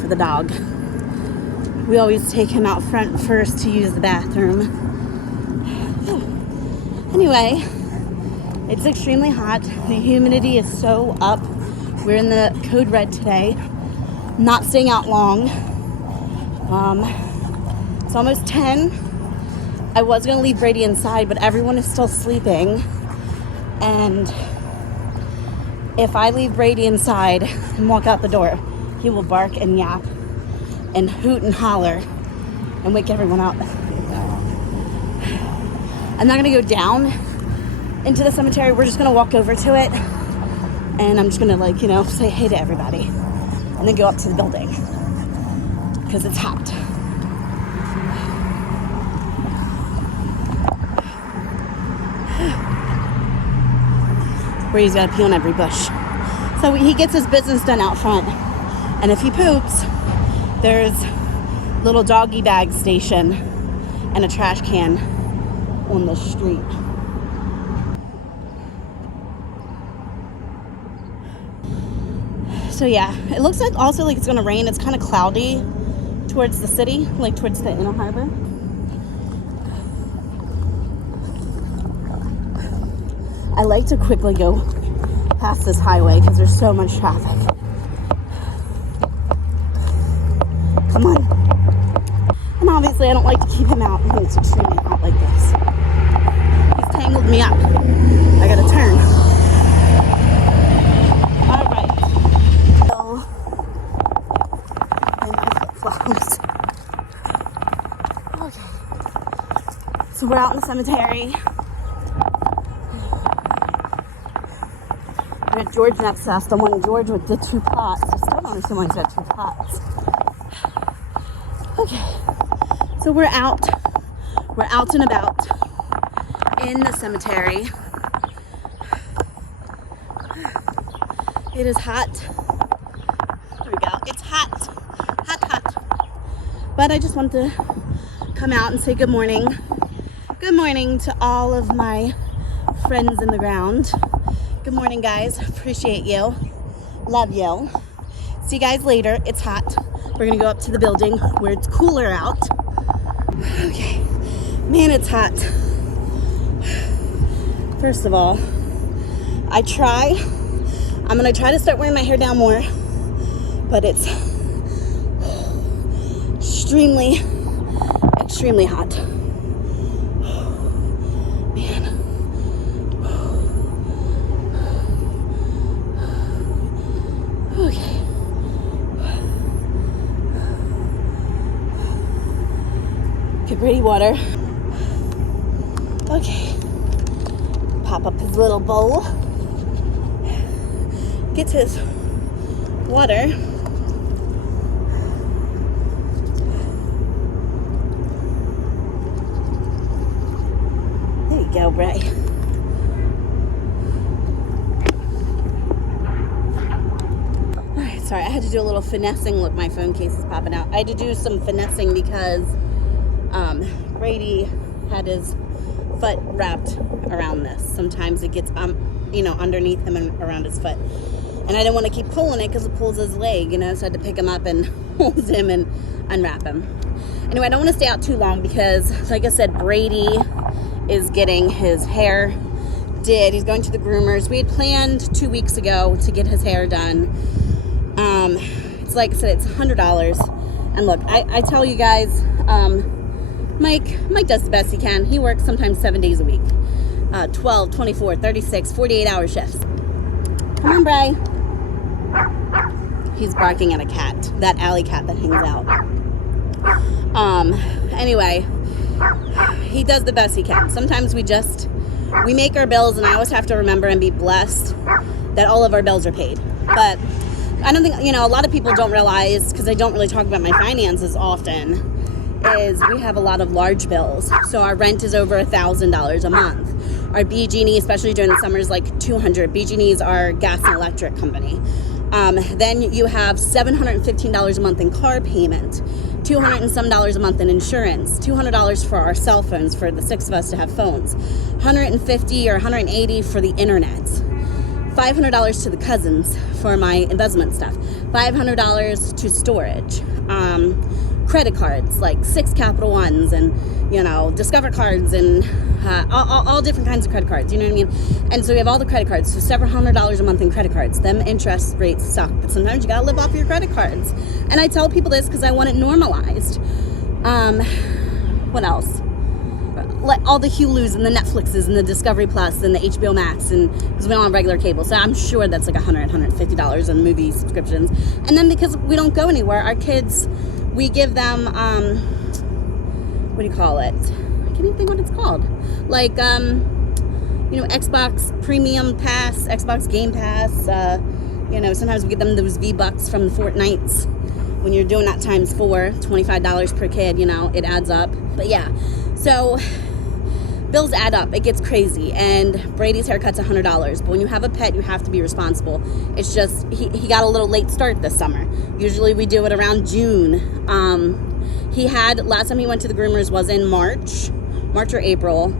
for the dog. We always take him out front first to use the bathroom. Anyway, it's extremely hot. The humidity is so up. We're in the code red today. Not staying out long. It's almost 10. I was gonna leave Brady inside, but everyone is still sleeping. And if I leave Brady inside and walk out the door, he will bark and yap and hoot and holler and wake everyone up. I'm not gonna go down into the cemetery. We're just gonna walk over to it, and I'm just gonna say hey to everybody and then go up to the building because it's hot. Brady's gotta pee on every bush. So he gets his business done out front, and if he poops, there's a little doggy bag station and a trash can on the street. So yeah, it looks like also like it's gonna rain. It's kind of cloudy towards the city, like towards the inner harbor. I like to quickly go past this highway because there's so much traffic. Come on. And obviously I don't like to keep him out when it's extremely hot like this. He's tangled me up. I gotta turn. Alright. And my flip-flops. Okay. So we're out in the cemetery. We got George next to us, the one George with the 2 pots. I still don't understand why he's got 2 pots. Okay, so we're out and about in the cemetery. It is hot. There we go. It's hot. Hot. But I just want to come out and say good morning. Good morning to all of my friends in the ground. Good morning, guys. Appreciate you. Love you. See you guys later. It's hot. We're gonna go up to the building where it's cooler out. Okay. Man, it's hot. First of all, I'm gonna try to start wearing my hair down more, but it's extremely hot. Brady water. Okay. Pop up his little bowl. Gets his water. There you go, Bray. Alright, sorry, I had to do a little finessing. Look, my phone case is popping out. I had to do some finessing because Brady had his foot wrapped around this. Sometimes it gets, underneath him and around his foot. And I didn't want to keep pulling it because it pulls his leg, so I had to pick him up and hold him and unwrap him. Anyway, I don't want to stay out too long because, like I said, Brady is getting his hair did. He's going to the groomers. We had planned 2 weeks ago to get his hair done. It's like I said, it's $100. And look, I tell you guys, Mike does the best he can. He works sometimes 7 days a week. 12, 24, 36, 48-hour shifts. Come on, Bray. He's barking at a cat. That alley cat that hangs out. Anyway, he does the best he can. Sometimes we make our bills, and I always have to remember and be blessed that all of our bills are paid. But I don't think, a lot of people don't realize, because I don't really talk about my finances often, is we have a lot of large bills. So our rent is over $1,000 a month. Our BG&E, especially during the summer, is like $200. BG&E is our gas and electric company. Then you have $715 a month in car payment, $200 and some a month in insurance, $200 for our cell phones for the 6 of us to have phones, $150 or $180 for the internet, $500 to the cousins for my embezzlement stuff, $500 to storage, credit cards, like 6 Capital Ones and, Discover cards and all different kinds of credit cards, you know what I mean? And so we have all the credit cards, so several $100s a month in credit cards. Them interest rates suck, but sometimes you gotta live off your credit cards. And I tell people this because I want it normalized. What else? Like all the Hulus and the Netflixes and the Discovery Plus and the HBO Max, and because we don't have regular cable, so I'm sure that's like $150 in movie subscriptions. And then because we don't go anywhere, our kids, we give them what do you call it? I can't even think what it's called. Like Xbox Premium Pass, Xbox Game Pass. Sometimes we give them those V-Bucks from the Fortnites. When you're doing that times 4, $25 per kid, it adds up. But yeah, so bills add up. It gets crazy. And Brady's haircut's $100. But when you have a pet, you have to be responsible. It's just, he got a little late start this summer. Usually we do it around June. Last time he went to the groomers was in March or April.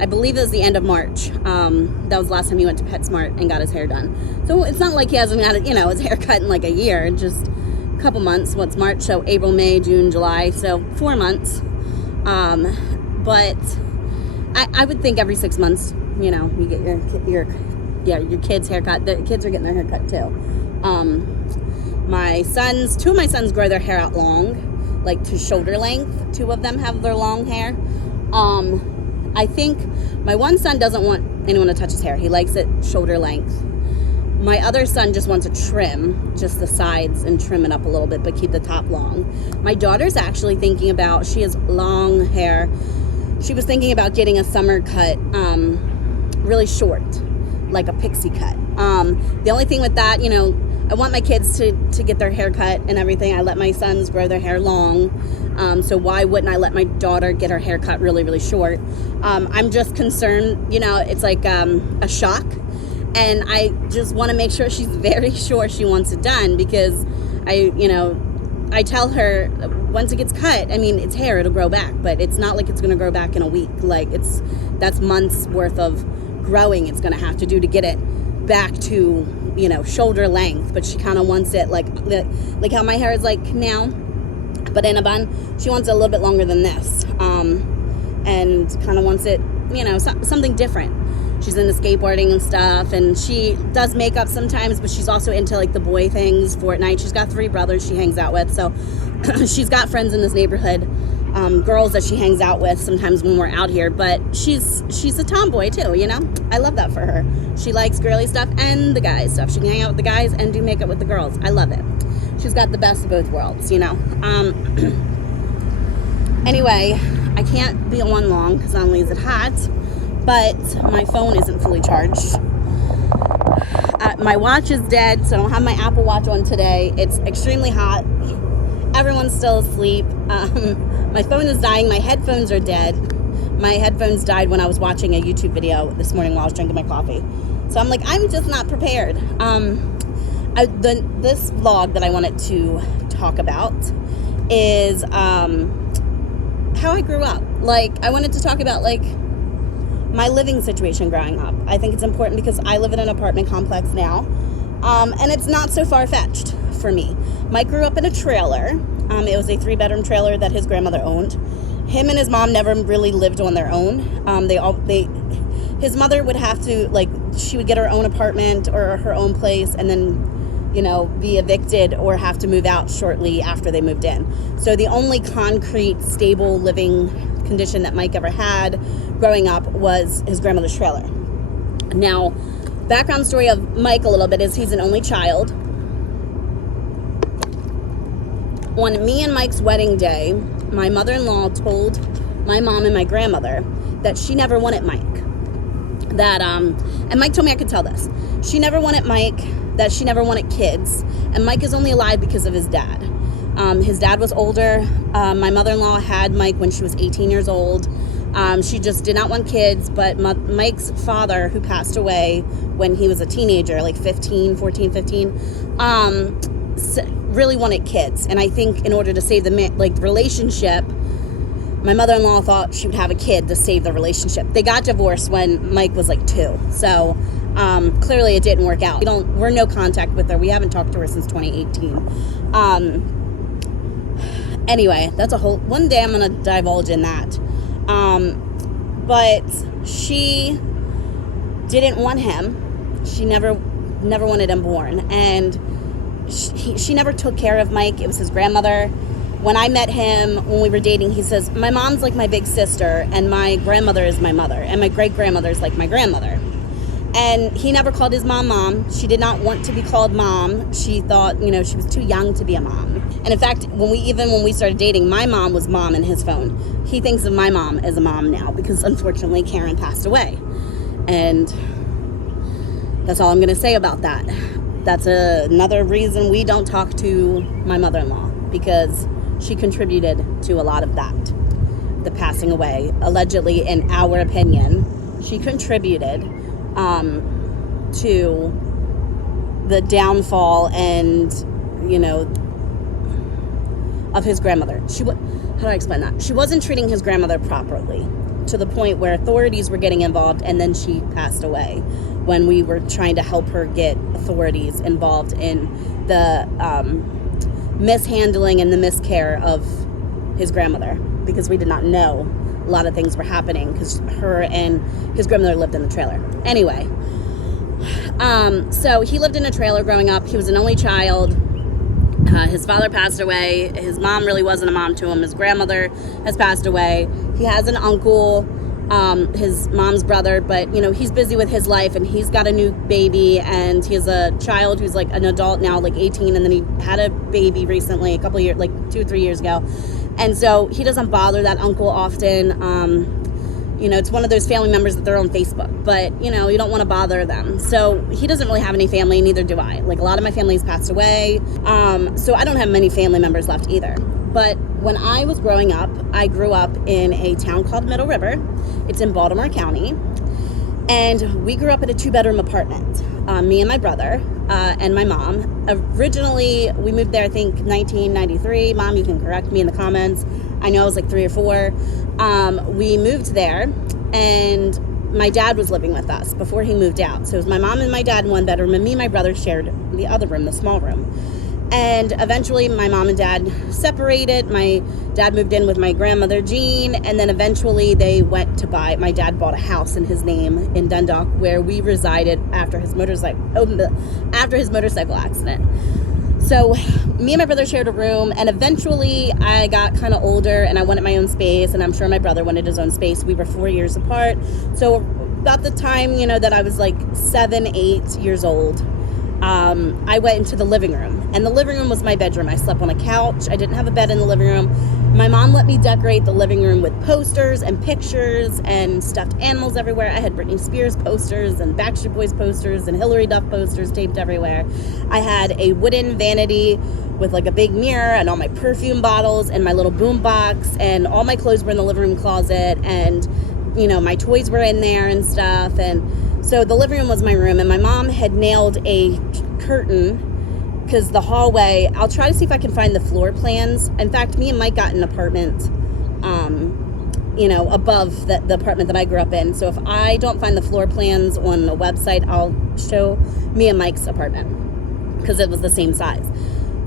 I believe it was the end of March. That was the last time he went to PetSmart and got his hair done. So it's not like he hasn't had, his hair cut in like a year, just a couple months. What's March? So April, May, June, July. So 4 months. But I would think every 6 months, you get your kid's haircut. The kids are getting their haircut too. Two of my sons grow their hair out long, like to shoulder length. 2 of them have their long hair. I think my one son doesn't want anyone to touch his hair. He likes it shoulder length. My other son just wants to trim just the sides and trim it up a little bit, but keep the top long. My daughter's actually thinking about, she has long hair. She was thinking about getting a summer cut, really short, like a pixie cut. The only thing with that, I want my kids to get their hair cut and everything. I let my sons grow their hair long. So why wouldn't I let my daughter get her hair cut really, really short? I'm just concerned, it's like a shock. And I just want to make sure she's very sure she wants it done, because I tell her once it gets cut, it's hair, it'll grow back, but it's not like it's going to grow back in a week. Like that's months worth of growing it's going to have to do to get it back to, shoulder length. But she kind of wants it like how my hair is like now, but in a bun. She wants it a little bit longer than this, and kind of wants it, something different. She's into skateboarding and stuff, and she does makeup sometimes, but she's also into like the boy things, Fortnite. She's got 3 brothers she hangs out with, so she's got friends in this neighborhood, girls that she hangs out with sometimes when we're out here, but she's a tomboy too, I love that for her. She likes girly stuff and the guys stuff. She can hang out with the guys and do makeup with the girls. I love it. She's got the best of both worlds, Anyway, I can't be on long because not only is it hot, but my phone isn't fully charged. My watch is dead, so I don't have my Apple Watch on today. It's extremely hot. Everyone's still asleep. My phone is dying. My headphones are dead. My headphones died when I was watching a YouTube video this morning while I was drinking my coffee. So I'm like, I'm just not prepared. This vlog that I wanted to talk about is how I grew up. I wanted to talk about my living situation growing up. I think it's important because I live in an apartment complex now, and it's not so far-fetched for me. Mike grew up in a trailer. It was a 3-bedroom trailer that his grandmother owned. Him and his mom never really lived on their own. His mother would have to, she would get her own apartment or her own place, and then be evicted or have to move out shortly after they moved in. So the only concrete, stable living condition that Mike ever had growing up was his grandmother's trailer. Now, background story of Mike a little bit is he's an only child. On me and Mike's wedding day, my mother-in-law told my mom and my grandmother that she never wanted Mike. And Mike told me I could tell this. She never wanted Mike, that she never wanted kids, and Mike is only alive because of his dad. His dad was older. My mother-in-law had Mike when she was 18 years old. She just did not want kids, but Mike's father, who passed away when he was a teenager, 14, 15, really wanted kids. And I think in order to save the relationship, my mother-in-law thought she would have a kid to save the relationship. They got divorced when Mike was 2. So Clearly it didn't work out. We're no contact with her. We haven't talked to her since 2018. Anyway, that's one day I'm going to divulge in that. But she didn't want him. She never wanted him born. And she never took care of Mike. It was his grandmother. When I met him, when we were dating, he says, my mom's like my big sister, and my grandmother is my mother, and my great-grandmother is like my grandmother. And he never called his mom. She did not want to be called mom. She thought, she was too young to be a mom. And in fact, when we started dating, my mom was mom in his phone. He thinks of my mom as a mom now because unfortunately Karen passed away. And that's all I'm going to say about that. That's another reason we don't talk to my mother-in-law, because she contributed to a lot of that, the passing away. Allegedly, in our opinion, she contributed to the downfall and, of his grandmother. How do I explain that? She wasn't treating his grandmother properly, to the point where authorities were getting involved, and then she passed away when we were trying to help her get authorities involved in the mishandling and the miscare of his grandmother, because we did not know a lot of things were happening because her and his grandmother lived in the trailer. Anyway, so he lived in a trailer growing up. He was an only child. His father passed away. His mom really wasn't a mom to him. His grandmother has passed away. He has an uncle, his mom's brother, but he's busy with his life, and he's got a new baby, and he has a child who's like an adult now, like 18, and then he had a baby recently, a couple of years, like 2 or 3 years ago. And so he doesn't bother that uncle often. It's one of those family members that they're on Facebook, but you don't want to bother them. So he doesn't really have any family, neither do I. Like, a lot of my family's passed away. So I don't have many family members left either. But when I was growing up, I grew up in a town called Middle River. It's in Baltimore County. And we grew up in a 2-bedroom apartment, me and my brother and my mom. Originally, we moved there, I think, 1993. Mom, you can correct me in the comments. I know I was like 3 or 4. We moved there, and my dad was living with us before he moved out. So it was my mom and my dad in 1 bedroom, and me and my brother shared the other room, the small room. And eventually my mom and dad separated. My dad moved in with my grandmother, Jean, and then eventually they went to my dad bought a house in his name in Dundalk, where we resided after his motorcycle accident. So me and my brother shared a room, and eventually I got kind of older and I wanted my own space, and I'm sure my brother wanted his own space. We were 4 years apart. So about the time, that I was like 7, 8 years old, I went into the living room, and the living room was my bedroom. I slept on a couch. I didn't have a bed in the living room. My mom let me decorate the living room with posters and pictures and stuffed animals everywhere. I had Britney Spears posters and Backstreet Boys posters and Hillary Duff posters taped everywhere. I had a wooden vanity with like a big mirror and all my perfume bottles and my little boom box, and all my clothes were in the living room closet, and my toys were in there and stuff. And so the living room was my room, and my mom had nailed a curtain, because the hallway, I'll try to see if I can find the floor plans. In fact, me and Mike got an apartment, above the apartment that I grew up in. So if I don't find the floor plans on the website, I'll show me and Mike's apartment, because it was the same size.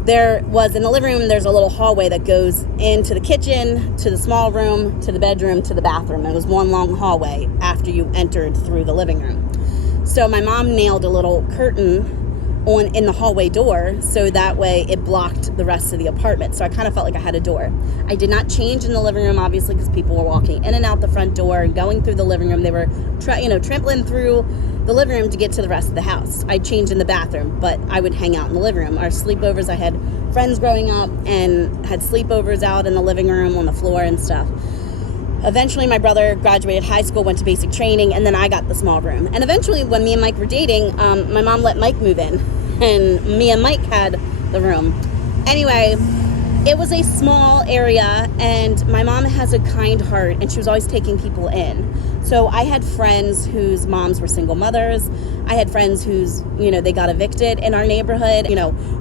There was, in the living room, there's a little hallway that goes into the kitchen, to the small room, to the bedroom, to the bathroom. It was one long hallway after you entered through the living room. So my mom nailed a little curtain in the hallway door, so that way it blocked the rest of the apartment. So I kind of felt like I had a door. I did not change in the living room, obviously, because people were walking in and out the front door and going through the living room. They were trampling through the living room to get to the rest of the house. I changed in the bathroom, but I would hang out in the living room. Our sleepovers, I had friends growing up and had sleepovers out in the living room on the floor and stuff. Eventually, my brother graduated high school, went to basic training, and then I got the small room. And eventually, when me and Mike were dating, my mom let Mike move in, and me and Mike had the room. Anyway, it was a small area, and my mom has a kind heart, and she was always taking people in. So I had friends whose moms were single mothers. I had friends whose, they got evicted in our neighborhood,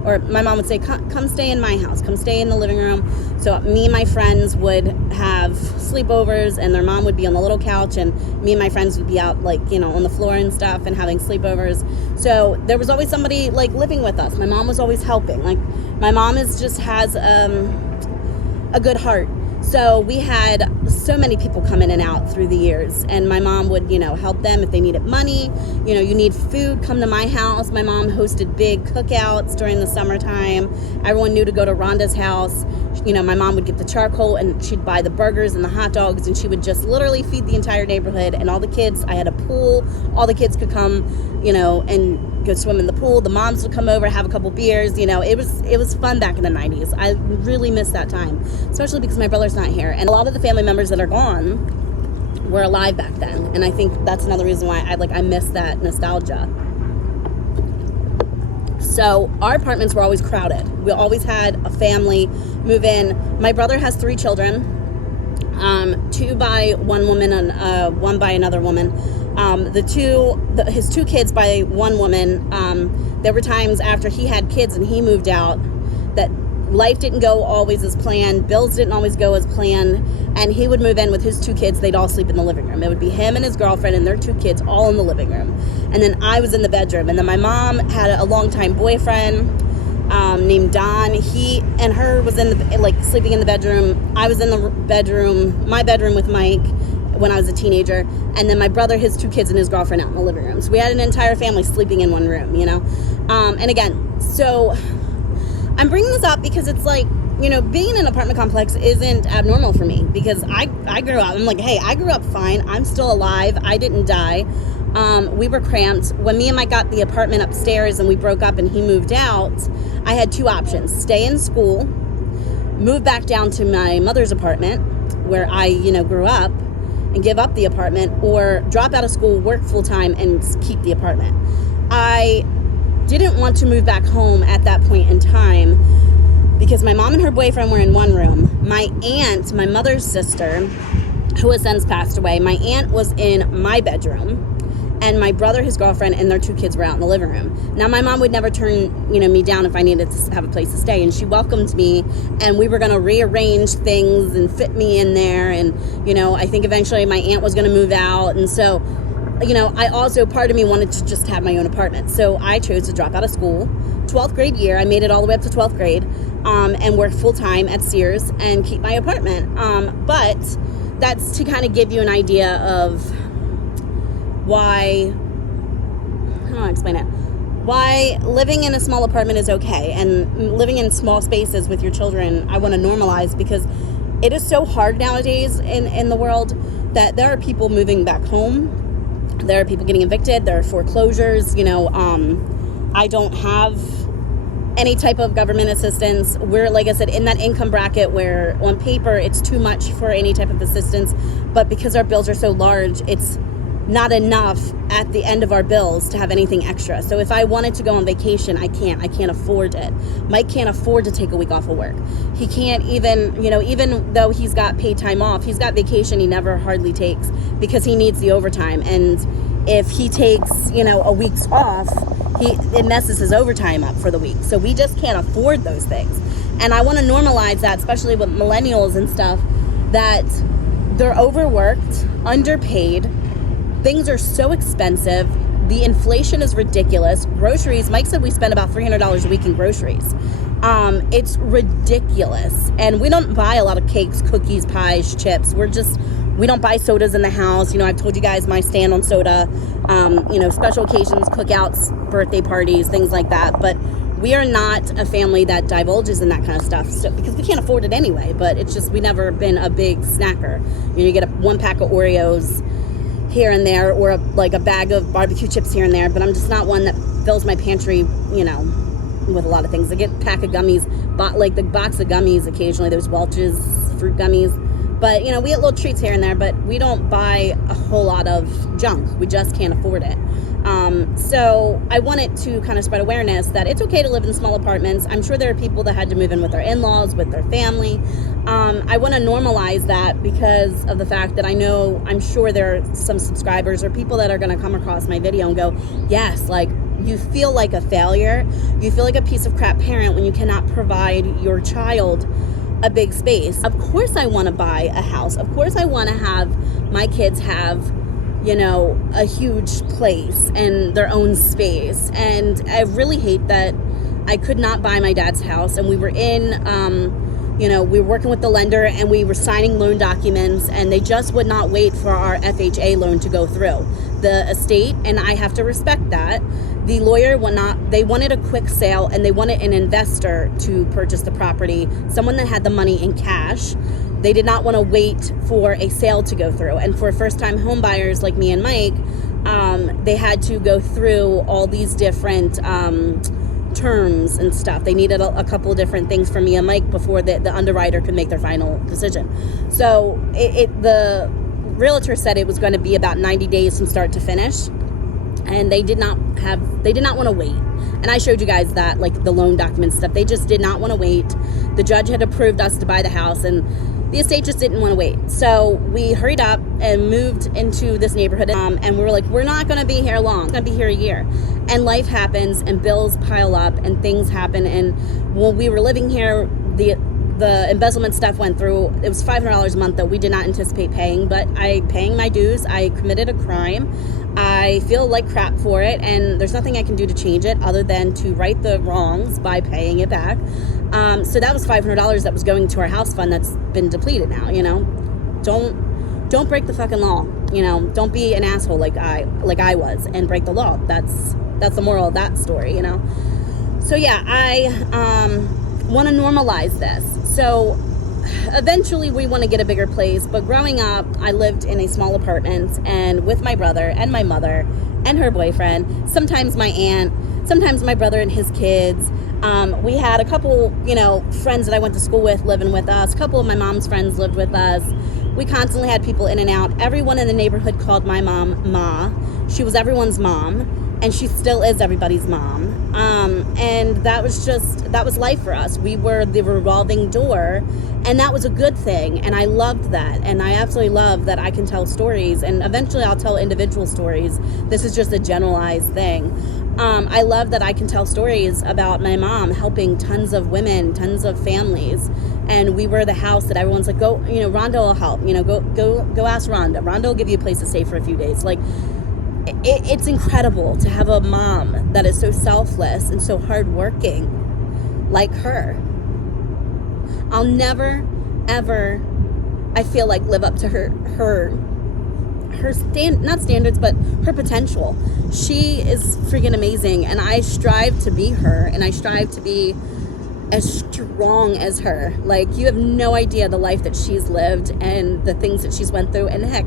or my mom would say, come stay in my house, come stay in the living room. So me and my friends would have sleepovers, and their mom would be on the little couch, and me and my friends would be out on the floor and stuff and having sleepovers. So there was always somebody living with us. My mom was always helping. My mom has a good heart. So we had so many people come in and out through the years, and my mom would, help them if they needed money. You need food, come to my house. My mom hosted big cookouts during the summertime. Everyone knew to go to Rhonda's house. My mom would get the charcoal, and she'd buy the burgers and the hot dogs, and she would just literally feed the entire neighborhood. And all the kids, I had a pool, all the kids could come, and go swim in the pool. The moms would come over, have a couple beers. It was fun back in the 90s. I really miss that time, especially because my brother's not here. And a lot of the family members that are gone were alive back then. And I think that's another reason why I miss that nostalgia. So our apartments were always crowded. We always had a family move in. My brother has 3 children, 2 by one woman and 1 by another woman. His 2 kids by one woman. There were times after he had kids and he moved out that life didn't go always as planned. Bills didn't always go as planned. And he would move in with his 2 kids. They'd all sleep in the living room. It would be him and his girlfriend and their 2 kids all in the living room. And then I was in the bedroom. And then my mom had a longtime boyfriend named Don. He and her was in the sleeping in the bedroom. I was in the bedroom, my bedroom with Mike when I was a teenager. And then my brother, his 2 kids and his girlfriend out in the living room. So we had an entire family sleeping in one room, And again, so I'm bringing this up because it's being in an apartment complex isn't abnormal for me, because I grew up, I grew up fine. I'm still alive. I didn't die. We were cramped. When me and Mike got the apartment upstairs and we broke up and he moved out, I had 2 options: stay in school, move back down to my mother's apartment where I, grew up, and give up the apartment, or drop out of school, work full time, and keep the apartment. I didn't want to move back home at that point in time because my mom and her boyfriend were in one room. My aunt, my mother's sister, who has since passed away, my aunt was in my bedroom, and my brother, his girlfriend, and their 2 kids were out in the living room. Now, my mom would never turn, me down if I needed to have a place to stay, and she welcomed me, and we were going to rearrange things and fit me in there, and, I think eventually my aunt was going to move out, and so, I also, part of me wanted to just have my own apartment, so I chose to drop out of school. 12th grade year, I made it all the way up to 12th grade, and work full-time at Sears and keep my apartment, but that's to kind of give you an idea of why, how do I explain it? Why living in a small apartment is okay, and living in small spaces with your children, I want to normalize, because it is so hard nowadays in the world that there are people moving back home. There are people getting evicted. There are foreclosures. I don't have any type of government assistance. We're, like I said, in that income bracket where on paper it's too much for any type of assistance, but because our bills are so large, it's not enough at the end of our bills to have anything extra. So if I wanted to go on vacation, I can't afford it. Mike can't afford to take a week off of work. He can't even, even though he's got paid time off, he's got vacation he never hardly takes because he needs the overtime. And if he takes, a week's off, it messes his overtime up for the week. So we just can't afford those things. And I want to normalize that, especially with millennials and stuff, that they're overworked, underpaid. Things are so expensive. The inflation is ridiculous. Groceries, Mike said we spend about $300 a week in groceries. It's ridiculous. And we don't buy a lot of cakes, cookies, pies, chips. We don't buy sodas in the house. I've told you guys my stand on soda, special occasions, cookouts, birthday parties, things like that. But we are not a family that divulges in that kind of stuff, because we can't afford it anyway. But it's just, we never been a big snacker. You get 1 pack of Oreos here and there, or a bag of barbecue chips here and there, but I'm just not one that fills my pantry, with a lot of things. I get a pack of gummies, the box of gummies occasionally, those Welch's fruit gummies, But, you know, we get little treats here and there, but we don't buy a whole lot of junk. We just can't afford it. So I wanted to kind of spread awareness that it's okay to live in small apartments. I'm sure there are people that had to move in with their in-laws, with their family. I want to normalize that because of the fact that I'm sure there are some subscribers or people that are going to come across my video and go, yes, like, you feel like a failure. You feel like a piece of crap parent when you cannot provide your child a big space. Of course I want to buy a house. Of course I want to have my kids have, you know, a huge place and their own space. And I really hate that I could not buy my dad's house. And we were we were working with the lender and we were signing loan documents, and they just would not wait for our FHA loan to go through the estate. And I have to respect that. The lawyer they wanted a quick sale, and they wanted an investor to purchase the property, someone that had the money in cash. They did not want to wait for a sale to go through. And for first-time home buyers like me and Mike, they had to go through all these different terms and stuff. They needed a couple of different things from me and Mike before the underwriter could make their final decision. So the realtor said it was going to be about 90 days from start to finish. And they did not want to wait. And I showed you guys that, like the loan document stuff. They just did not want to wait. The judge had approved us to buy the house, and the estate just didn't want to wait. So we hurried up and moved into this neighborhood. And we were like, we're not going to be here long. We're going to be here a year. And life happens, and bills pile up, and things happen. And when we were living here, the embezzlement stuff went through. It was $500 a month that we did not anticipate paying, but paying my dues. I committed a crime. I feel like crap for it, and there's nothing I can do to change it other than to right the wrongs by paying it back. So that was $500 that was going to our house fund that's been depleted now, you know. Don't break the fucking law, you know. Don't be an asshole like I was and break the law. That's the moral of that story, you know. So yeah, I want to normalize this. So eventually we want to get a bigger place, but growing up I lived in a small apartment, and with my brother and my mother and her boyfriend, sometimes my aunt, sometimes my brother and his kids. We had a couple, you know, friends that I went to school with living with us. A couple of my mom's friends lived with us. We constantly had people in and out. Everyone in the neighborhood called my mom Ma. She was everyone's mom, and she still is everybody's mom. And that was life for us. We were the revolving door, and that was a good thing. And I loved that. And I absolutely love that I can tell stories, and eventually I'll tell individual stories. This is just a generalized thing. I love that I can tell stories about my mom helping tons of women, tons of families. And we were the house that everyone's like, go, you know, Rhonda will help, you know, go ask Rhonda. Rhonda will give you a place to stay for a few days. Like, it's incredible to have a mom that is so selfless and so hardworking like her. I'll never, ever, I feel like, live up to her not standards, but her potential. She is freaking amazing, and I strive to be her, and I strive to be as strong as her. Like, you have no idea the life that she's lived and the things that she's went through. And heck,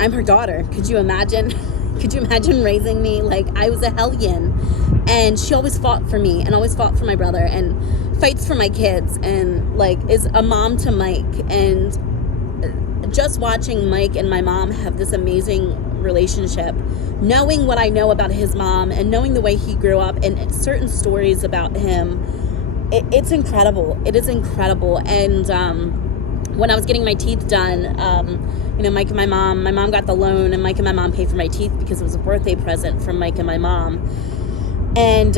I'm her daughter. Could you imagine? Could you imagine raising me? Like, I was a hellion, and she always fought for me and always fought for my brother and fights for my kids, and like is a mom to Mike. And just watching Mike and my mom have this amazing relationship, knowing what I know about his mom and knowing the way he grew up and certain stories about him, it's incredible. It is incredible. And when I was getting my teeth done, you know, Mike and my mom got the loan, and Mike and my mom paid for my teeth because it was a birthday present from Mike and my mom. And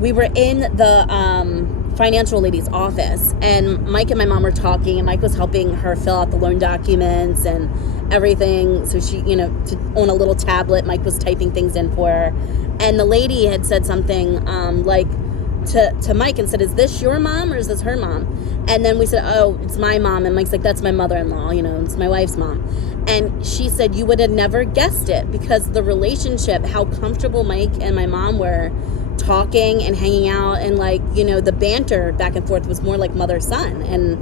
we were in the financial lady's office, and Mike and my mom were talking, and Mike was helping her fill out the loan documents and everything. So she, you know, on a little tablet, Mike was typing things in for her. And the lady had said something like to Mike and said, "Is this your mom or is this her mom?" And then we said, "Oh, it's my mom." And Mike's like, "That's my mother-in-law, you know, it's my wife's mom." And she said, "You would have never guessed it, because the relationship, how comfortable Mike and my mom were talking and hanging out, and like, you know, the banter back and forth was more like mother-son." And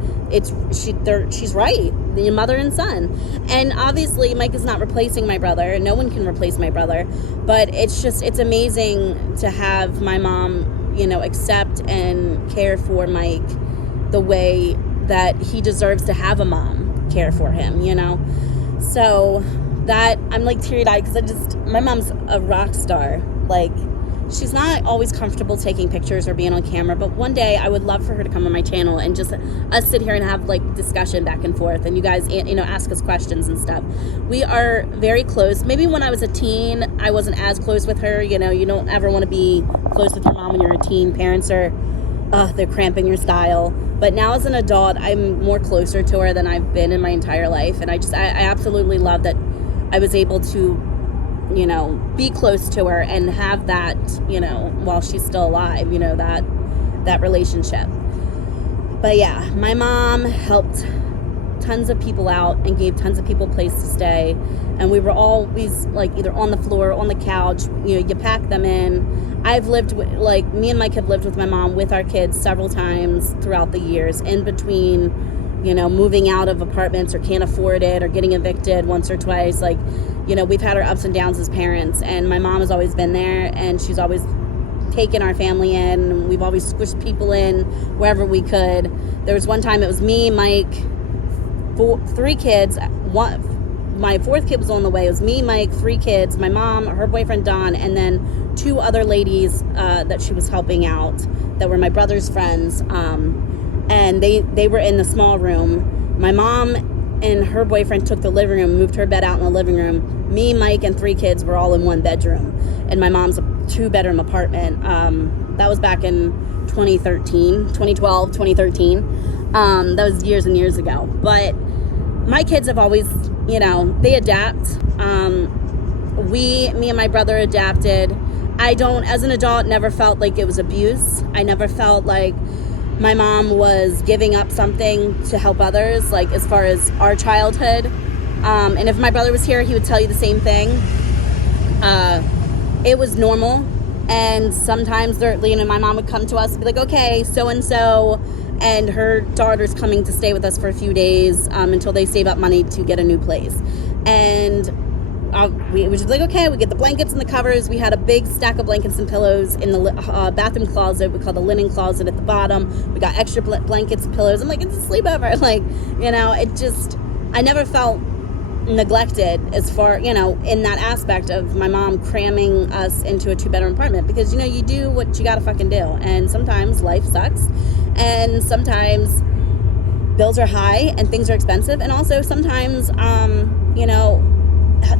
she's right, the mother and son. And obviously Mike is not replacing my brother, and no one can replace my brother, but it's amazing to have my mom, you know, accept and care for Mike the way that he deserves to have a mom care for him, you know? So that, I'm like teary-eyed because my mom's a rock star. Like, she's not always comfortable taking pictures or being on camera, but one day I would love for her to come on my channel and just us sit here and have like discussion back and forth, and you guys, you know, ask us questions and stuff. We are very close. Maybe when I was a teen, I wasn't as close with her. You know, you don't ever want to be close with your mom when you're a teen. Parents are, they're cramping your style. But now as an adult, I'm more closer to her than I've been in my entire life. And I absolutely love that I was able to, you know, be close to her and have that, you know, while she's still alive, you know, that relationship. But yeah, my mom helped tons of people out and gave tons of people a place to stay. And we were always like either on the floor, on the couch, you know, you pack them in. I've lived with, like, me and Mike have lived with my mom with our kids several times throughout the years, in between, you know, moving out of apartments or can't afford it or getting evicted once or twice. Like, you know, we've had our ups and downs as parents, and my mom has always been there, and she's always taken our family in. We've always squished people in wherever we could. There was one time it was me, Mike, three kids. My fourth kid was on the way. It was me, Mike, three kids, my mom, her boyfriend Don, and then two other ladies that she was helping out that were my brother's friends. And they were in the small room. My mom and her boyfriend took the living room, moved her bed out in the living room. Me, Mike, and three kids were all in one bedroom. And my mom's a 2-bedroom apartment. That was back in 2012, 2013. That was years and years ago. But my kids have always, you know, they adapt. Me and my brother adapted. I don't, as an adult, never felt like it was abuse. I never felt like my mom was giving up something to help others, like as far as our childhood. And if my brother was here, he would tell you the same thing. It was normal. And sometimes, you know, my mom would come to us and be like, okay, so-and-so and her daughter's coming to stay with us for a few days until they save up money to get a new place. And we was just like, okay, we get the blankets and the covers. We had a big stack of blankets and pillows in the bathroom closet. We call the linen closet at the bottom. We got extra blankets and pillows. I'm like, it's a sleepover. Like, you know, I never felt neglected as far, you know, in that aspect of my mom cramming us into a 2-bedroom apartment, because, you know, you do what you gotta fucking do. And sometimes life sucks. And sometimes bills are high and things are expensive. And also sometimes, you know,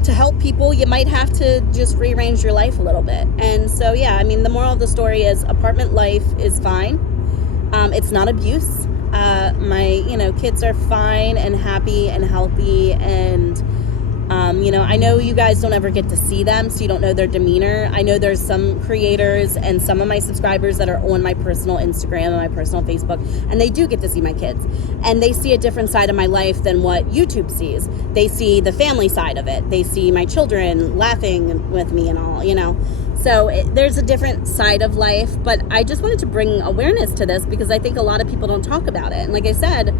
to help people, you might have to just rearrange your life a little bit. And so, yeah, I mean, the moral of the story is apartment life is fine. It's not abuse. My, you know, kids are fine and happy and healthy. And, you know, I know you guys don't ever get to see them, so you don't know their demeanor. I know there's some creators and some of my subscribers that are on my personal Instagram and my personal Facebook, and they do get to see my kids. And they see a different side of my life than what YouTube sees. They see the family side of it. They see my children laughing with me and all, you know. So there's a different side of life, but I just wanted to bring awareness to this because I think a lot of people don't talk about it. And like I said,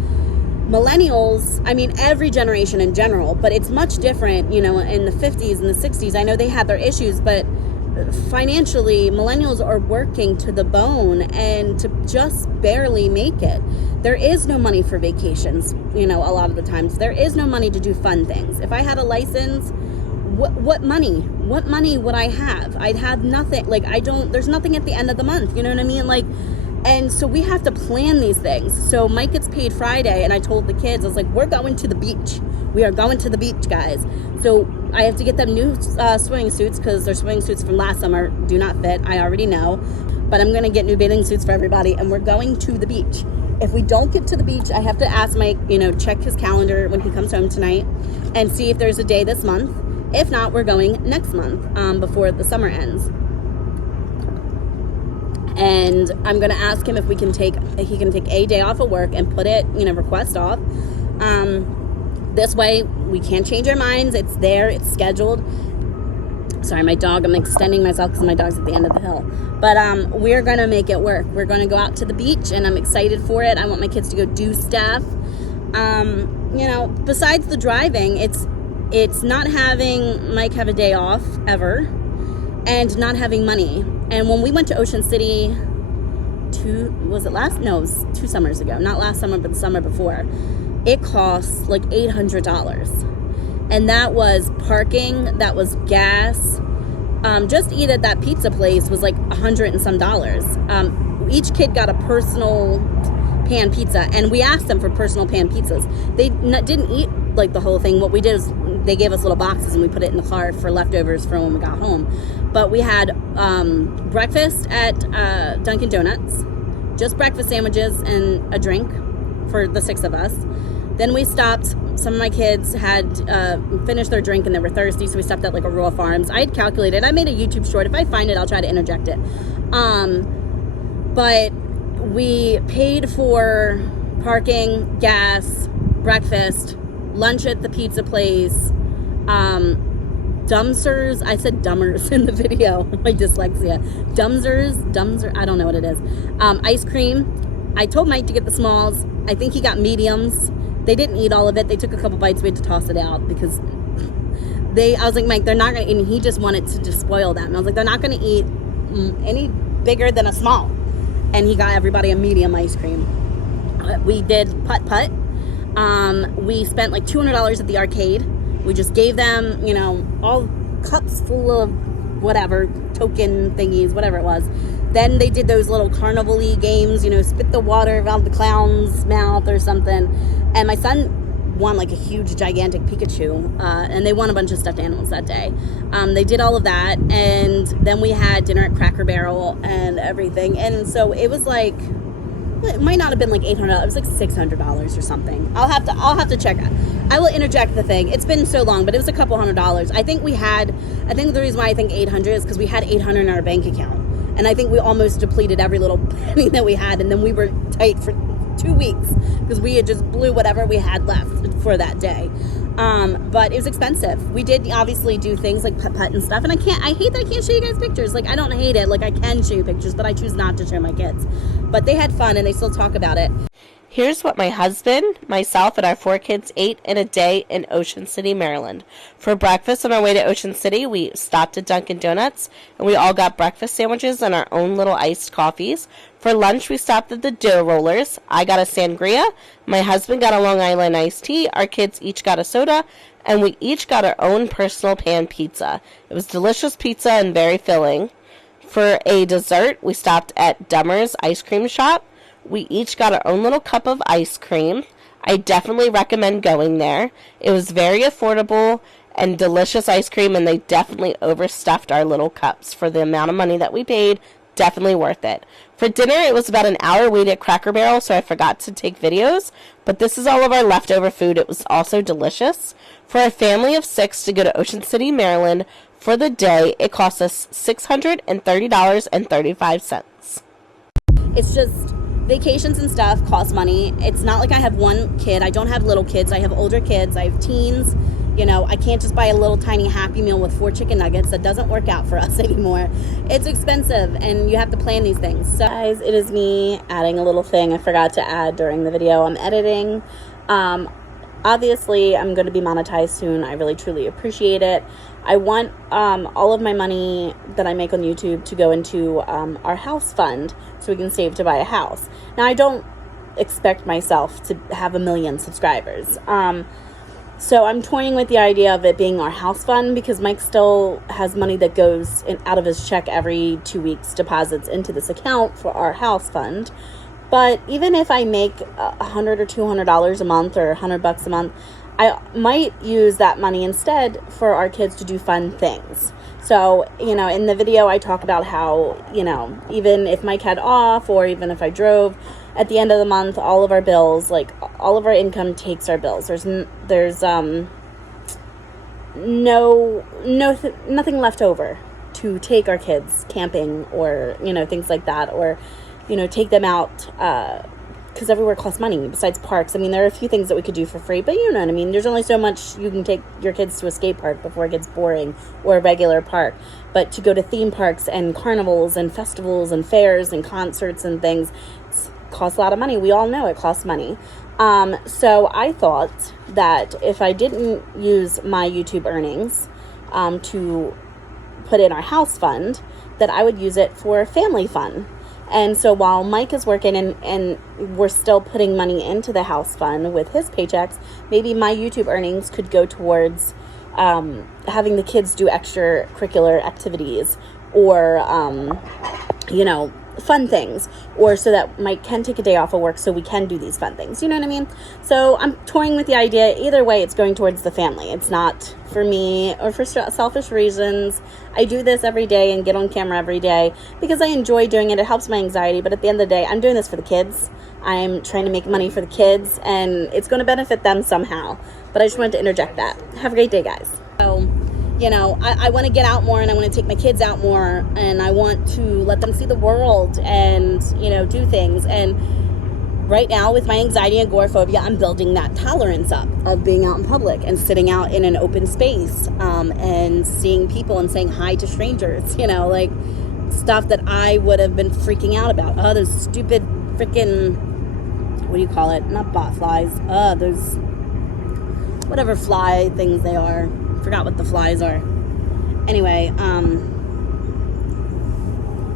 millennials, I mean, every generation in general, but it's much different, you know, in the 50s and the 60s. I know they had their issues, but financially, millennials are working to the bone and to just barely make it. There is no money for vacations, you know, a lot of the times. There is no money to do fun things. If I had a license, what money would I have? I'd have nothing. Like, there's nothing at the end of the month, you know what I mean? Like, and so we have to plan these things. So Mike gets paid Friday, and I told the kids, I was like, we're going to the beach. We are going to the beach, guys. So I have to get them new swimming suits because their swimming suits from last summer do not fit. I already know. But I'm going to get new bathing suits for everybody, and we're going to the beach. If we don't get to the beach, I have to ask Mike, you know, check his calendar when he comes home tonight and see if there's a day this month. If not, we're going next month before the summer ends. And I'm going to ask him if he can take a day off of work and put it, you know, request off. This way we can't change our minds. It's there. It's scheduled. Sorry, my dog, I'm extending myself because my dog's at the end of the hill. But we're going to make it work. We're going to go out to the beach, and I'm excited for it. I want my kids to go do stuff. You know, besides the driving, it's not having Mike have a day off ever and not having money. And when we went to Ocean City it was 2 summers ago. Not last summer, but the summer before. it costs like $800. And that was parking, that was gas. Just to eat at that pizza place was like $100 and some. Each kid got a personal pan pizza, and we asked them for personal pan pizzas. They didn't eat like the whole thing. What we did is they gave us little boxes and we put it in the car for leftovers for when we got home. But we had breakfast at Dunkin' Donuts, just breakfast sandwiches and a drink for the 6 of us. Then we stopped. Some of my kids had finished their drink and they were thirsty, so we stopped at like Aurora Farms. I had calculated. I made a YouTube short. If I find it, I'll try to interject it. But we paid for parking, gas, breakfast, lunch at the pizza place, dumpsters. I said dummers in the video. My dyslexia. Dumpster. I don't know what it is. Ice cream. I told Mike to get the smalls. I think he got mediums. They didn't eat all of it. They took a couple bites. We had to toss it out because I was like, Mike, they're not going to eat. And he just wanted to just spoil them. I was like, they're not going to eat any bigger than a small. And he got everybody a medium ice cream. We did putt-putt. We spent like $200 at the arcade. We just gave them, all cups full of whatever, token thingies, whatever it was. Then they did those little carnival-y games, spit the water around the clown's mouth or something. And my son won like a huge, gigantic Pikachu. And they won a bunch of stuffed animals that day. They did all of that. And then we had dinner at Cracker Barrel and everything. And so it was like, it might not have been like $800. It was like $600 or something. I'll have to check it. I will interject the thing. It's been so long, but it was a couple $100. I think the reason why I think 800 is because we had 800 in our bank account. And I think we almost depleted every little penny that we had. And then we were tight for 2 weeks because we had just blew whatever we had left for that day. But it was expensive. We did obviously do things like putt-putt and stuff. And I hate that I can't show you guys pictures. Like, I don't hate it. Like, I can show you pictures, but I choose not to show my kids. But they had fun and they still talk about it. Here's what my husband, myself, and our 4 kids ate in a day in Ocean City, Maryland. For breakfast on our way to Ocean City, we stopped at Dunkin' Donuts, and we all got breakfast sandwiches and our own little iced coffees. For lunch, we stopped at the Dough Rollers. I got a sangria. My husband got a Long Island iced tea. Our kids each got a soda, and we each got our own personal pan pizza. It was delicious pizza and very filling. For a dessert, we stopped at Dummer's Ice Cream Shop. We each got our own little cup of ice cream. I definitely recommend going there. It was very affordable and delicious ice cream, and they definitely overstuffed our little cups for the amount of money that we paid. Definitely worth it. For dinner, it was about an hour wait at Cracker Barrel, so I forgot to take videos, but this is all of our leftover food. It was also delicious. For a family of 6 to go to Ocean City, Maryland for the day, it cost us $630.35. It's just vacations and stuff cost money. It's not like I have one kid. I don't have little kids. I have older kids. I have teens. I can't just buy a little tiny Happy Meal with 4 chicken nuggets. That doesn't work out for us anymore. It's expensive, and you have to plan these things. So, guys, it is me adding a little thing I forgot to add during the video. I'm editing. Obviously, I'm going to be monetized soon. I really, truly appreciate it. I want all of my money that I make on YouTube to go into our house fund so we can save to buy a house. Now, I don't expect myself to have 1 million subscribers. So I'm toying with the idea of it being our house fund because Mike still has money that goes out of his check every 2 weeks, deposits into this account for our house fund. But even if I make $100 or $200 a month or $100 a month, I might use that money instead for our kids to do fun things. So, in the video I talk about how, even if Mike had off or even if I drove, at the end of the month, all of our bills, like all of our income takes our bills. There's nothing left over to take our kids camping or, things like that, or, take them out, because everywhere costs money besides parks. I mean, there are a few things that we could do for free, but you know what I mean. There's only so much you can take your kids to a skate park before it gets boring, or a regular park. But to go to theme parks and carnivals and festivals and fairs and concerts and things, it costs a lot of money. We all know it costs money. So I thought that if I didn't use my YouTube earnings to put in our house fund, that I would use it for family fun. And so while Mike is working and we're still putting money into the house fund with his paychecks, maybe my YouTube earnings could go towards having the kids do extracurricular activities or, fun things, or so that Mike can take a day off of work so we can do these fun things. You know what I mean? So I'm toying with the idea. Either way, it's going towards the family. It's not for me or for selfish reasons. I do this every day and get on camera every day because I enjoy doing it. It helps my anxiety. But at the end of the day, I'm doing this for the kids. I'm trying to make money for the kids, and it's going to benefit them somehow. But I just wanted to interject that. Have a great day, guys. So, I want to get out more, and I want to take my kids out more, and I want to let them see the world and, do things. And right now with my anxiety and agoraphobia, I'm building that tolerance up of being out in public and sitting out in an open space and seeing people and saying hi to strangers, like stuff that I would have been freaking out about. Oh, those stupid freaking, what do you call it? Not bot flies. Those whatever fly things they are. Forgot what the flies are. Anyway,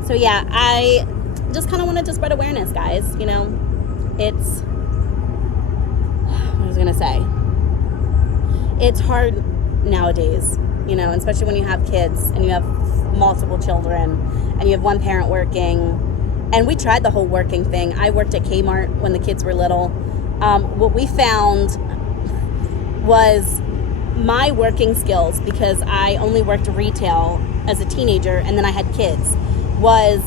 so yeah, I just kind of wanted to spread awareness, guys. It's, what was I gonna say? It's hard nowadays, especially when you have kids and you have multiple children and you have one parent working. And we tried the whole working thing. I worked at Kmart when the kids were little. What we found was my working skills, because I only worked retail as a teenager and then I had kids, was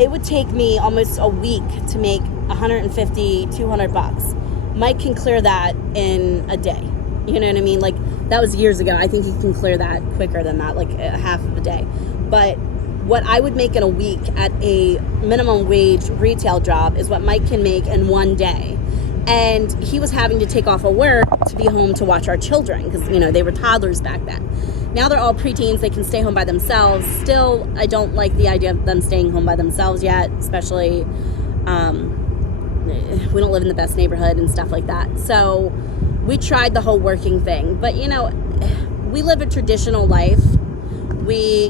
it would take me almost a week to make $150-200. Mike can clear that in a day. You know what I mean? Like, that was years ago. I think he can clear that quicker than that, like half of a day. But what I would make in a week at a minimum wage retail job is what Mike can make in one day. And he was having to take off of work to be home to watch our children because, they were toddlers back then. Now they're all preteens. They can stay home by themselves. Still, I don't like the idea of them staying home by themselves yet, especially we don't live in the best neighborhood and stuff like that. So we tried the whole working thing. But, we live a traditional life. We,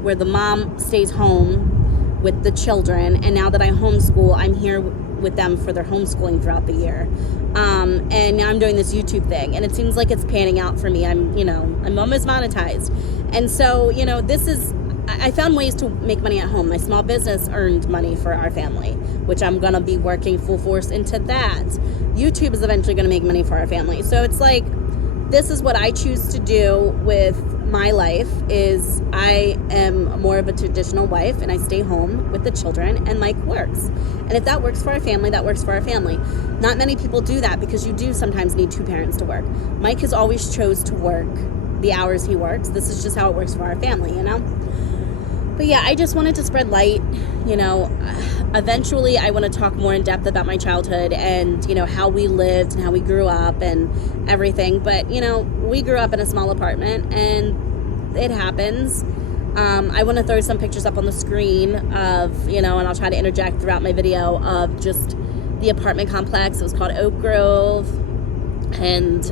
where the mom stays home with the children. And now that I homeschool, I'm here with them for their homeschooling throughout the year. And now I'm doing this YouTube thing, and it seems like it's panning out for me. I'm almost monetized. And so, I found ways to make money at home. My small business earned money for our family, which I'm going to be working full force into that. YouTube is eventually going to make money for our family. So it's like, this is what I choose to do with my life. Is I am more of a traditional wife, and I stay home with the children, and Mike works. And if that works for our family, that works for our family. Not many people do that, because you do sometimes need two parents to work. Mike has always chose to work the hours he works. This is just how it works for our family, But yeah, I just wanted to spread light. Eventually I want to talk more in depth about my childhood and, how we lived and how we grew up and everything. But, we grew up in a small apartment, and it happens. I want to throw some pictures up on the screen of, and I'll try to interject throughout my video of just the apartment complex. It was called Oakgrove, and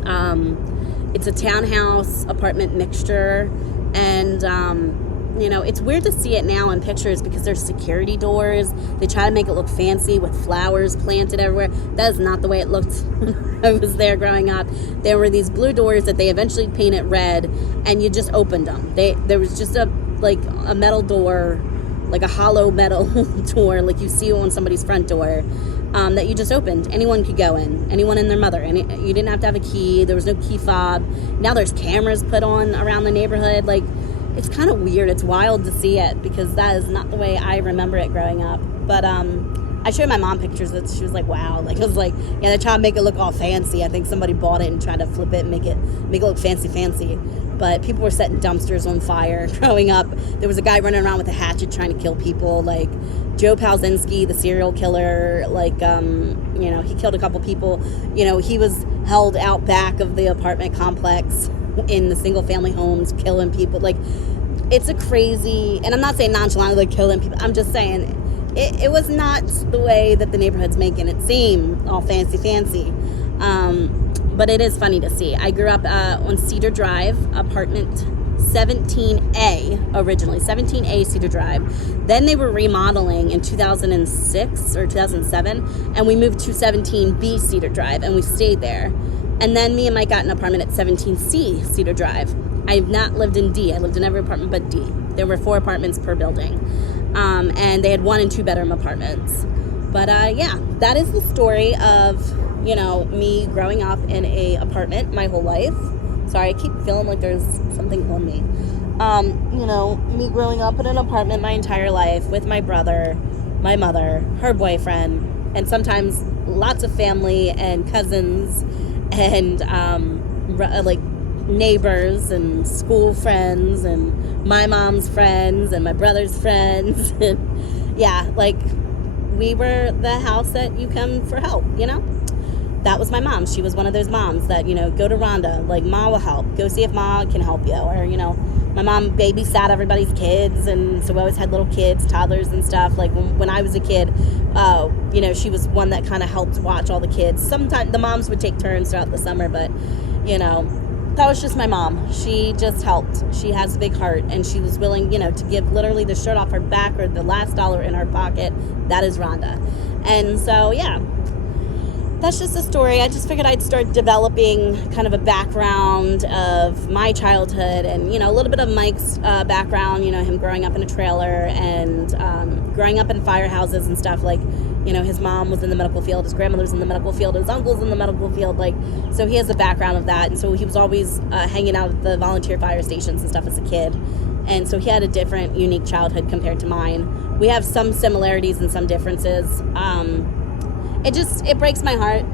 it's a townhouse apartment mixture. And, it's weird to see it now in pictures because there's security doors. They try to make it look fancy with flowers planted everywhere. That is not the way it looked when I was there growing up. There were these blue doors that they eventually painted red, and you just opened them. There was just a metal door, like a hollow metal door, like you see on somebody's front door, that you just opened. Anyone could go in, anyone and their mother, and you didn't have to have a key. There was no key fob. Now there's cameras put on around the neighborhood. Like, it's kind of weird. It's wild to see it because that is not the way I remember it growing up. But I showed my mom pictures that she was like, wow. Like, I was like, yeah, they're trying to make it look all fancy. I think somebody bought it and tried to flip it and make it look fancy. But people were setting dumpsters on fire growing up. There was a guy running around with a hatchet trying to kill people. Like Joe Palzinski, the serial killer, he killed a couple people. He was held out back of the apartment complex in the single family homes, killing people. Like, it's a crazy, and I'm not saying nonchalantly killing people. I'm just saying it was not the way that the neighborhood's making it seem all fancy. But it is funny to see. I grew up on Cedar Drive, apartment 17A originally, 17A Cedar Drive. Then they were remodeling in 2006 or 2007, and we moved to 17B Cedar Drive, and we stayed there. And then me and Mike got an apartment at 17C Cedar Drive. I've not lived in D. I lived in every apartment but D. There were 4 apartments per building, and they had 1 and 2 bedroom apartments. But yeah, that is the story of, you know, me growing up in a apartment my whole life. Sorry, I keep feeling like there's something on me. You know, me growing up in an apartment my entire life with my brother, my mother, her boyfriend, and sometimes lots of family and cousins and like neighbors and school friends and my mom's friends and my brother's friends. And yeah, like, we were the house that you come for help, you know? That was my mom. She was one of those moms that, you know, go to Rhonda, like, Ma will help. Go see if Ma can help you. Or, you know, my mom babysat everybody's kids, and so we always had little kids, toddlers and stuff. Like, when I was a kid, you know, she was one that kind of helped watch all the kids. Sometimes the moms would take turns throughout the summer, but, you know, that was just my mom. She just helped. She has a big heart, and she was willing, you know, to give literally the shirt off her back or the last dollar in her pocket. That is Rhonda. And so, yeah, that's just a story. I just figured I'd start developing kind of a background of my childhood and, you know, a little bit of Mike's background, you know, him growing up in a trailer and growing up in firehouses and stuff. Like, you know, his mom was in the medical field, his grandmother was in the medical field, his uncle's in the medical field, like, so he has a background of that. And so he was always hanging out at the volunteer fire stations and stuff as a kid. And so he had a different, unique childhood compared to mine. We have some similarities and some differences. It breaks my heart.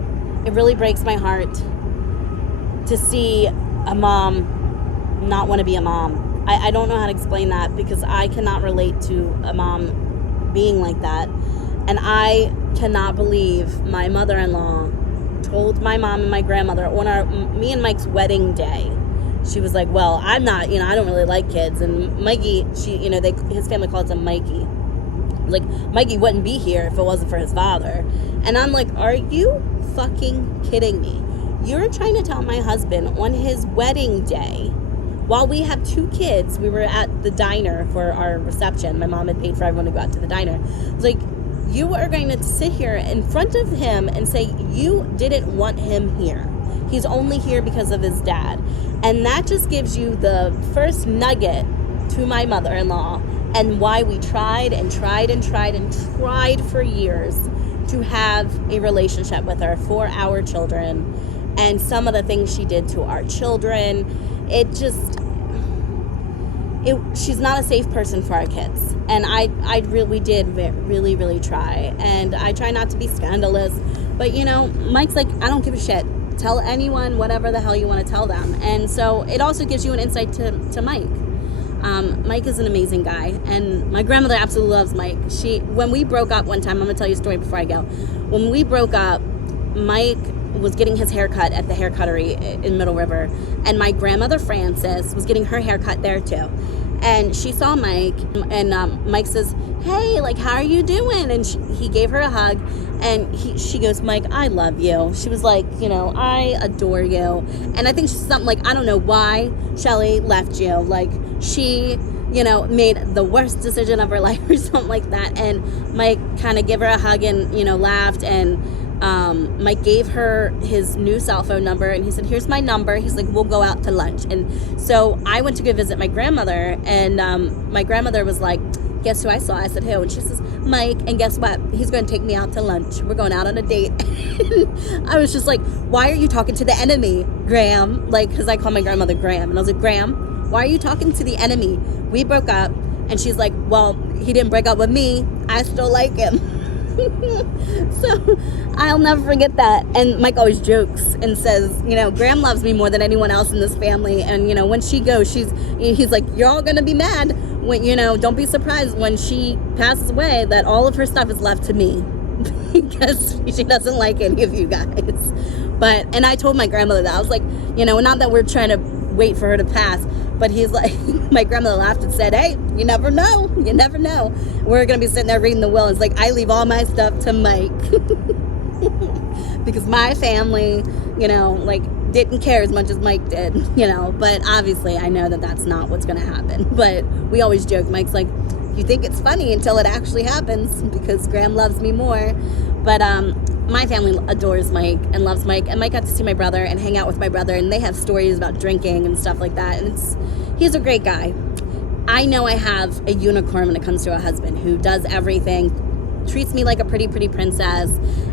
It really breaks my heart to see a mom not want to be a mom. I don't know how to explain that, because I cannot relate to a mom being like that. And I cannot believe my mother-in-law told my mom and my grandmother on me and Mike's wedding day. She was like, well, I'm not, you know, I don't really like kids. And Mikey, you know, his family calls him Mikey. Like, Mikey wouldn't be here if it wasn't for his father. And I'm like, are you fucking kidding me? You're trying to tell my husband on his wedding day, while we have 2 kids, we were at the diner for our reception. My mom had paid for everyone to go out to the diner. I was like, you are going to sit here in front of him and say you didn't want him here. He's only here because of his dad. And that just gives you the first nugget to my mother-in-law and why we tried and tried and tried and tried for years to have a relationship with her for our children. And some of the things she did to our children, she's not a safe person for our kids. And we did really, really try. And I try not to be scandalous, but, you know, Mike's like, I don't give a shit. Tell anyone whatever the hell you want to tell them. And so it also gives you an insight to Mike. Mike is an amazing guy, and my grandmother absolutely loves Mike. When we broke up one time, I'm going to tell you a story before I go. When we broke up, Mike was getting his hair cut at the hair cuttery in Middle River, and my grandmother Frances was getting her hair cut there too. And she saw Mike, and Mike says, hey, like, how are you doing? And he gave her a hug, and she goes, Mike, I love you. She was like, you know, I adore you. And I think she's something like, I don't know why Shelley left you. Like, she, you know, made the worst decision of her life or something like that. And Mike kind of gave her a hug and, you know, laughed. And Mike gave her his new cell phone number, and he said, here's my number. He's like, we'll go out to lunch. And so I went to go visit my grandmother, and my grandmother was like, guess who I saw? I said, who? And she says, Mike. And guess what? He's going to take me out to lunch. We're going out on a date. I was just like, why are you talking to the enemy, Graham? Like, because I call my grandmother Graham. And I was like, Graham, why are you talking to the enemy? We broke up. And she's like, well, he didn't break up with me. I still like him. So I'll never forget that. And Mike always jokes and says, you know, Graham loves me more than anyone else in this family. And, you know, when she goes, he's like, you're all going to be mad when, you know, don't be surprised when she passes away that all of her stuff is left to me because she doesn't like any of you guys. But, and I told my grandmother that. I was like, you know, not that we're trying to wait for her to pass, but he's like, my grandmother laughed and said, hey, you never know. You never know. We're going to be sitting there reading the will. And it's like, I leave all my stuff to Mike. Because my family, you know, like, didn't care as much as Mike did, you know, but obviously I know that that's not what's going to happen. But we always joke, Mike's like, you think it's funny until it actually happens, because Graham loves me more. But my family adores Mike and loves Mike, and Mike got to see my brother and hang out with my brother, and they have stories about drinking and stuff like that, and he's a great guy. I know I have a unicorn when it comes to a husband who does everything, treats me like a pretty princess,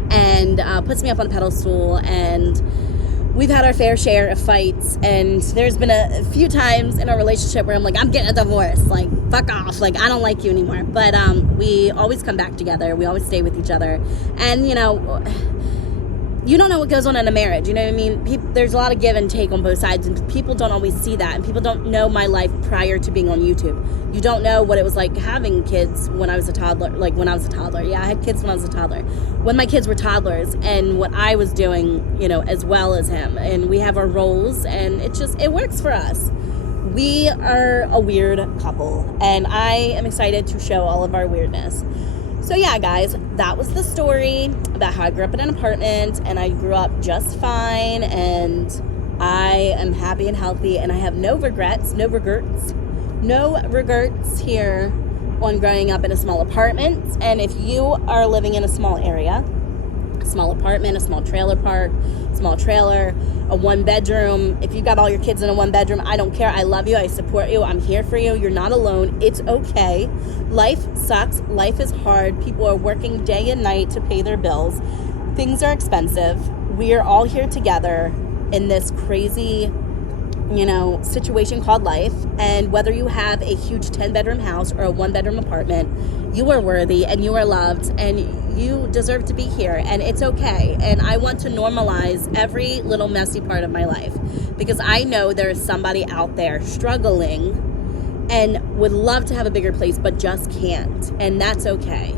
and puts me up on a pedestal, and we've had our fair share of fights, and there's been a few times in our relationship where I'm like, I'm getting a divorce, like, fuck off, like, I don't like you anymore. But we always come back together, we always stay with each other, and, you know, you don't know what goes on in a marriage, you know what I mean? There's a lot of give and take on both sides, and people don't always see that, and people don't know my life prior to being on YouTube. You don't know what it was like having kids when I was a toddler, Yeah, I had kids when I was a toddler. When my kids were toddlers, and what I was doing, you know, as well as him. And we have our roles, and it works for us. We are a weird couple, and I am excited to show all of our weirdness. So yeah, guys, that was the story about how I grew up in an apartment, and I grew up just fine, and I am happy and healthy, and I have no regrets here on growing up in a small apartment. And if you are living in a small area, a small apartment, a small trailer park, small trailer, a one bedroom, if you've got all your kids in a one bedroom, I don't care. I love you. I support you. I'm here for you. You're not alone. It's okay. Life sucks. Life is hard. People are working day and night to pay their bills. Things are expensive. We are all here together in this crazy, you know, situation called life. And whether you have a huge 10-bedroom house or a 1-bedroom apartment, you are worthy and you are loved and you deserve to be here, and it's okay. And I want to normalize every little messy part of my life, because I know there is somebody out there struggling and would love to have a bigger place but just can't, and that's okay.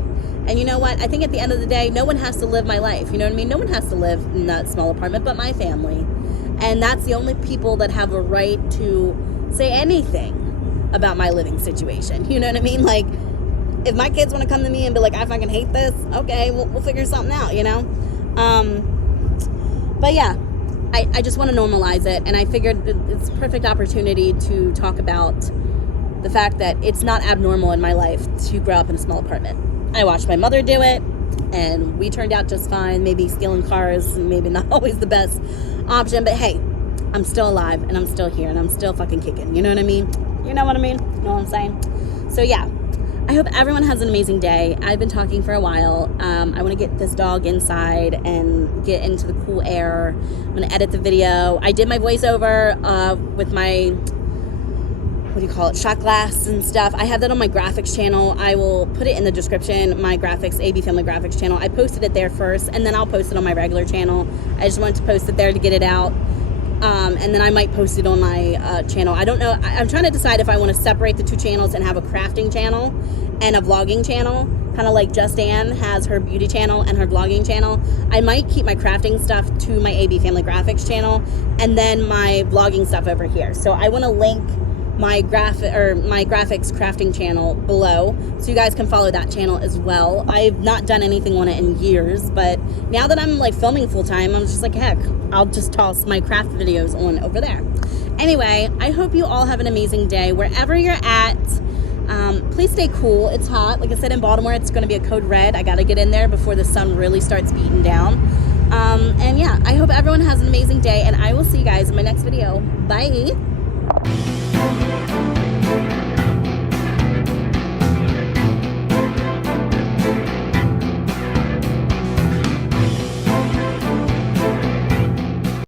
And you know what? I think at the end of the day, no one has to live my life. You know what I mean? No one has to live in that small apartment but my family. And that's the only people that have a right to say anything about my living situation. You know what I mean? Like, if my kids want to come to me and be like, I fucking hate this, okay, we'll figure something out, you know? But yeah, I just want to normalize it. And I figured it's a perfect opportunity to talk about the fact that it's not abnormal in my life to grow up in a small apartment. I watched my mother do it, and we turned out just fine. Maybe stealing cars, maybe not always the best option, but hey, I'm still alive, and I'm still here, and I'm still fucking kicking. You know what I mean? You know what I mean? You know what I'm saying? So yeah, I hope everyone has an amazing day. I've been talking for a while. I want to get this dog inside and get into the cool air. I'm going to edit the video. I did my voiceover with my, what do you call it, shot glass and stuff. I have that on my graphics channel. I will put it in the description, my graphics, AB Family Graphics channel. I posted it there first, and then I'll post it on my regular channel. I just wanted to post it there to get it out. And then I might post it on my channel. I don't know. I'm trying to decide if I want to separate the two channels and have a crafting channel and a vlogging channel, kind of like Just Ann has her beauty channel and her vlogging channel. I might keep my crafting stuff to my AB Family Graphics channel and then my vlogging stuff over here. So I want to link my graphics crafting channel below, so you guys can follow that channel as well. I've not done anything on it in years, but now that I'm like filming full time, I'm just like, heck, I'll just toss my craft videos on over there. Anyway, I hope you all have an amazing day wherever you're at. Please stay cool. It's hot. Like I said, in Baltimore, it's going to be a code red. I got to get in there before the sun really starts beating down. And yeah, I hope everyone has an amazing day, and I will see you guys in my next video. Bye.